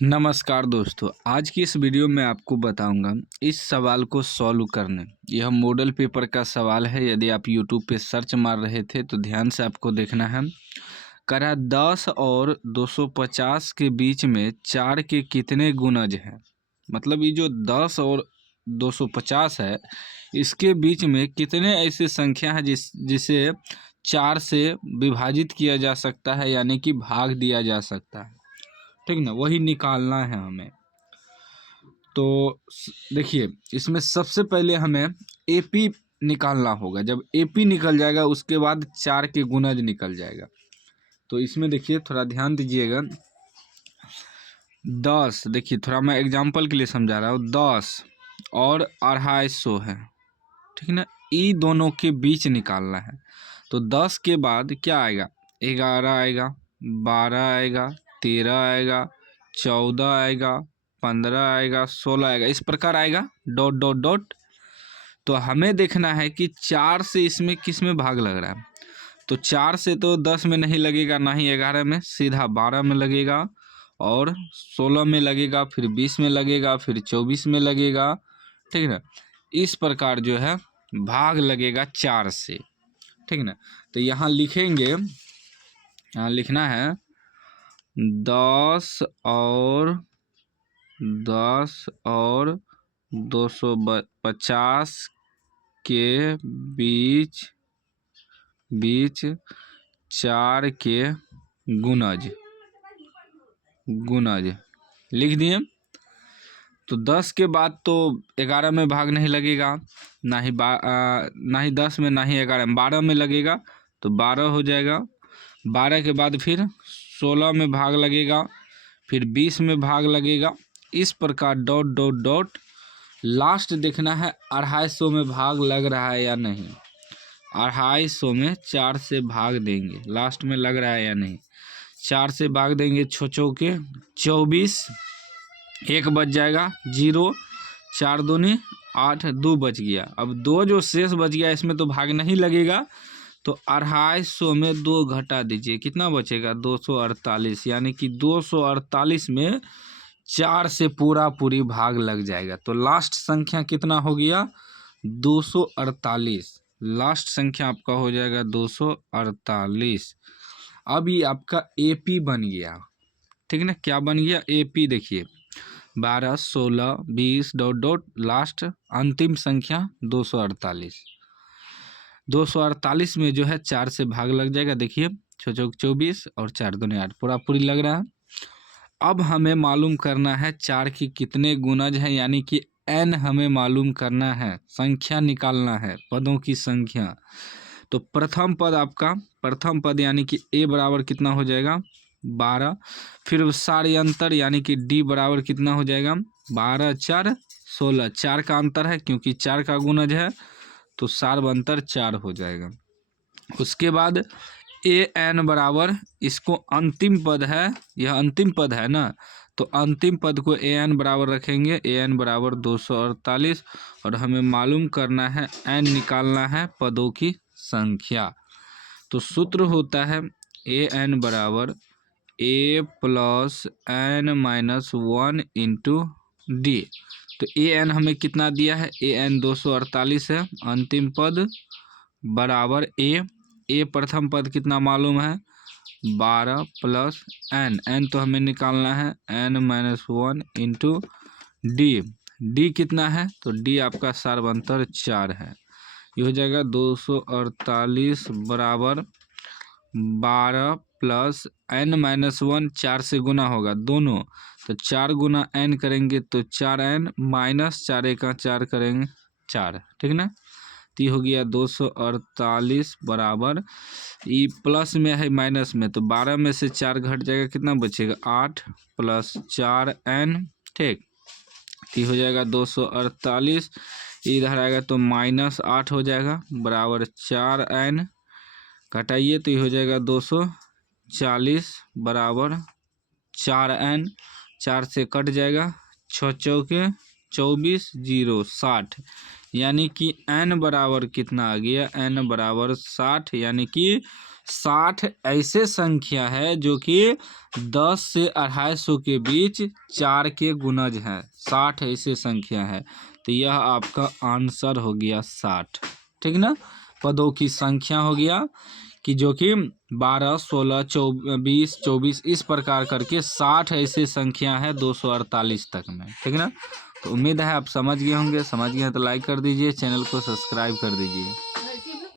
नमस्कार दोस्तों, आज की इस वीडियो में आपको बताऊंगा इस सवाल को सॉल्व करने। यह मॉडल पेपर का सवाल है। यदि आप यूट्यूब पे सर्च मार रहे थे तो ध्यान से आपको देखना है। करा 10 और 250 के बीच में 4 के कितने गुणज हैं। मतलब ये जो 10 और 250 है, इसके बीच में कितने ऐसी संख्या है जिसे 4 से विभाजित किया जा सकता है, यानी कि भाग दिया जा सकता है। ठीक ना, वही निकालना है हमें। तो देखिए, इसमें सबसे पहले हमें एपी निकालना होगा। जब एपी निकल जाएगा उसके बाद 4 के गुणज निकल जाएगा। तो इसमें देखिए, थोड़ा ध्यान दीजिएगा। 10, देखिए थोड़ा मैं एग्जांपल के लिए समझा रहा हूँ। 10 और 250 है, ठीक ना। ई दोनों के बीच निकालना है। तो 10 के बाद क्या आएगा? 11 आएगा, 12 आएगा, 13 आएगा, 14 आएगा, 15 आएगा, 16 आएगा, इस प्रकार आएगा डॉट डॉट डॉट। तो हमें देखना है कि 4 से इसमें किस में भाग लग रहा है। तो 4 से तो 10 में नहीं लगेगा, ना ही 11 में, सीधा 12 में लगेगा, और 16 में लगेगा, फिर 20 में लगेगा, फिर 24 में लगेगा। ठीक है ना, इस प्रकार जो है भाग लगेगा 4 से। ठीक ना, तो यहाँ लिखेंगे, यहाँ लिखना है 10 और 250 के बीच 4 के गुणज लिख दिए। तो 10 के बाद तो 11 में भाग नहीं लगेगा, ना ही 10 में, ना ही 11 में, 12 में लगेगा, तो 12 हो जाएगा। 12 के बाद फिर 16 में भाग लगेगा, फिर 20 में भाग लगेगा, इस प्रकार डॉट डॉट डॉट। लास्ट देखना है 250 में भाग लग रहा है या नहीं। 250 में 4 से भाग देंगे, लास्ट में लग रहा है या नहीं। 4 से भाग देंगे, छो के 24, 1 बच जाएगा, 0, 4 दूनी 8, 2 बच गया। अब 2 जो शेष बच गया इसमें तो भाग नहीं लगेगा, तो 250 में 2 घटा दीजिए, कितना बचेगा? 248, यानी कि 248 में 4 से पूरी भाग लग जाएगा। तो लास्ट संख्या कितना हो गया? 248। लास्ट संख्या आपका हो जाएगा 248। अब ये आपका एपी बन गया। ठीक है ना, क्या बन गया? एपी। देखिए 12, 16, 20 डॉट डॉट, लास्ट अंतिम संख्या 248। 248 में जो है 4 से भाग लग जाएगा। देखिए 6 24 और 4 दूनी 8, पूरी लग रहा है। अब हमें मालूम करना है 4 की कितने गुणज हैं, यानी कि n हमें मालूम करना है, संख्या निकालना है, पदों की संख्या। तो प्रथम पद यानी कि a बराबर कितना हो जाएगा? 12। फिर सार्यांतर यानी कि d बराबर कितना हो जाएगा? 12 4 16, 4 का अंतर है क्योंकि 4 का गुणज है, तो सार्वंतर 4 हो जाएगा। उसके बाद ए एन बराबर, इसको अंतिम पद है, यह अंतिम पद है ना, तो अंतिम पद को ए एन बराबर रखेंगे। ए एन बराबर 248, और हमें मालूम करना है, एन निकालना है, पदों की संख्या। तो सूत्र होता है ए एन बराबर a plus n minus 1 into d. तो ए एन हमें कितना दिया है? ए एन 248 है। अंतिम पद बराबर ए प्रथम पद कितना मालूम है? 12 प्लस एन तो हमें निकालना है, एन माइनस 1 इंटू डी कितना है? तो डी आपका सार्वंतर 4 है। ये हो जाएगा 248 बराबर 12 प्लस एन माइनस 1, 4 से गुना होगा दोनों, तो 4 गुना एन करेंगे तो 4 एन, माइनस 4 का 4 करेंगे 4। ठीक ना, तो हो गया 248 बराबर, ई प्लस में है माइनस में, तो 12 में से 4 घट जाएगा, कितना बचेगा? 8 प्लस 4 एन। ठीक, तो हो जाएगा 248, इधर आएगा तो माइनस 8 हो जाएगा, बराबर 4 एन। घटाइए तो ये हो जाएगा 240 बराबर 4 एन। 4 से कट जाएगा, 6 चौके 24, 0 60, यानी कि n बराबर कितना आ गया? n बराबर 60, यानी कि 60 ऐसे संख्या है जो कि 10 से 250 के बीच 4 के गुणज है। 60 ऐसे संख्या है, तो यह आपका आंसर हो गया 60। ठीक ना, पदों की संख्या हो गया कि जो कि 12, 16, 24, 24 इस प्रकार करके 60 ऐसे संख्या है 248 तक में। ठीक ना, तो उम्मीद है आप समझ गए होंगे। समझ गए तो लाइक कर दीजिए, चैनल को सब्सक्राइब कर दीजिए।